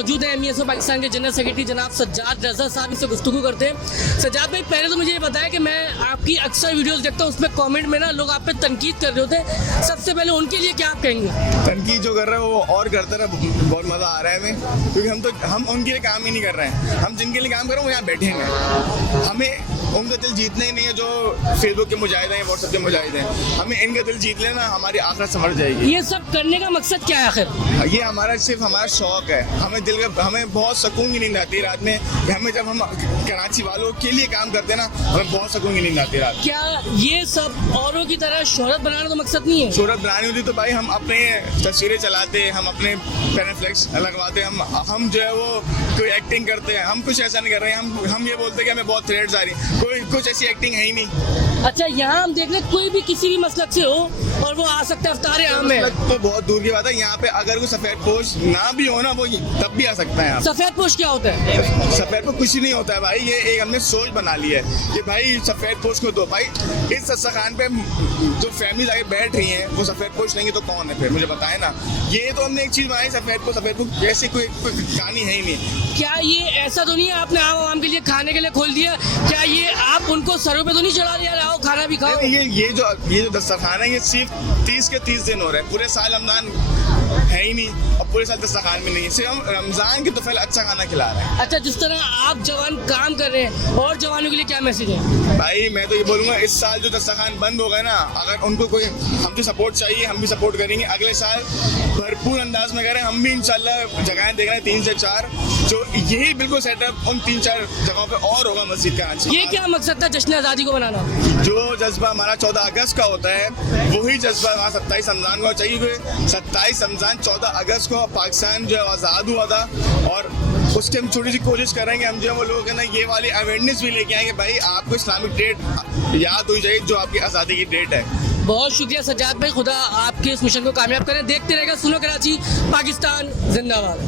मौजूद है एमईएसओ पाकिस्तान के जनरल सेक्रेटरी जनाब सज्जाद रज़ा साहब, इससे गुफ्तगू करते हैं। सज्जाद भाई, पहले तो मुझे ये बताया कि मैं आपकी अक्सर वीडियोस देखता हूँ, उसमें कमेंट में ना लोग आप पे तनकीद कर रहे होते हैं। सबसे पहले उनके लिए क्या आप कहेंगे? तनकीद जो कर रहे हैं वो और करते रहे, बहुत मज़ा आ रहा है हमें, क्योंकि हम उनके लिए काम ही नहीं कर रहे हैं। हम जिनके लिए काम कर रहे हैं वो यहाँ बैठे हैं। हमें उनका दिल जीतना ही नहीं है जो फेसबुक के मुजाहिद हैं, व्हाट्सएप के मुजाहिद हैं। हमें इनका दिल जीत लेना, हमारी आखिरत संवर जाएगी। ये सब करने का मकसद क्या है आखिर? ये हमारा सिर्फ हमारा शौक है। हमें बहुत सुकून की नींद आती है रात में। हमें जब हम कराची वालों के लिए काम करते हैं ना, हमें बहुत सुकून की नींद आती है रात। क्या ये सब औरों की तरह शोहरत बनाना तो मकसद नहीं है? शोहरत बनानी होती तो भाई हम अपने तस्वीरें चलाते, हम अपने पैराफ्लेक्स लगवाते, हम जो है वो कोई एक्टिंग करते हैं। हम कुछ ऐसा नहीं कर रहे हैं। हम ये बोलते हैं कि हमें बहुत थ्रेड्स आ रही हैं। कोई कुछ ऐसी एक्टिंग है ही नहीं। अच्छा, यहाँ हम देख रहे हैं कोई भी किसी भी मसलक से हो और वो आ सकता है अफ्तार आम में। तो बहुत दूर की बात है। यहाँ पे अगर कोई सफेद पोश ना भी हो ना, वो तब भी आ सकता है यहाँ। सफेद पोश क्या होता है? सफेद पोश कुछ नहीं होता है भाई। ये एक हमने सोच बना ली है कि भाई सफेद पोश को दो। भाई इस दस्तरखान पे जो फैमिली आगे बैठ रही हैं वो सफेद पोश लेंगे तो कौन है फिर? मुझे बताए ना। ये तो हमने एक चीज बनाई, सफेद पोश जैसे कोई कहानी है ही नहीं। क्या ये ऐसा तो नहीं है आपने आम के लिए खाने के लिए खोल दिया? क्या ये आप उनको सरों पे तो नहीं चढ़ा दिया, आओ खाना भी खाओ? ये जो दस्तरखान है ये सिर्फ 30 के 30 दिन हो रहे हैं। पूरे साल रमजान है ही नहीं और पूरे साल दस्तरखान में नहीं है। सिर्फ हम रमजान के तो पहले अच्छा खाना खिला रहे हैं। अच्छा, जिस तरह आप जवान काम कर रहे हैं और जवानों के लिए क्या मैसेज है? भाई मैं तो ये बोलूँगा, इस साल जो दस्तरखान बंद हो गए ना, अगर उनको कोई हमसे सपोर्ट चाहिए हम भी सपोर्ट करेंगे। अगले साल भरपूर अंदाज में करें। हम भी इंशाल्लाह जगहें देख रहे हैं 3 से 4, जो यही बिल्कुल सेटअप उन 3-4 जगहों पे और होगा मस्जिद का। ये क्या मकसद था जश्न आज़ादी को बनाना? जो जज्बा हमारा 14 अगस्त का होता है वही जज्बा हमारा 27 रमजान को चाहिए। 27 रमजान 14 अगस्त को पाकिस्तान जो है आज़ाद हुआ था, और उसके हम छोटी सी कोशिश करेंगे। हम जो है वो लोगों के ना ये वाली अवेयरनेस भी लेके आएंगे। भाई आपको इस्लामिक डेट याद हुई चाहिए जो आपकी आज़ादी की डेट है। बहुत शुक्रिया सज्जाद भाई, खुदा आपके इस मिशन को कामयाब करें। देखते रहेगा सुनो कराची, पाकिस्तान जिंदाबाद।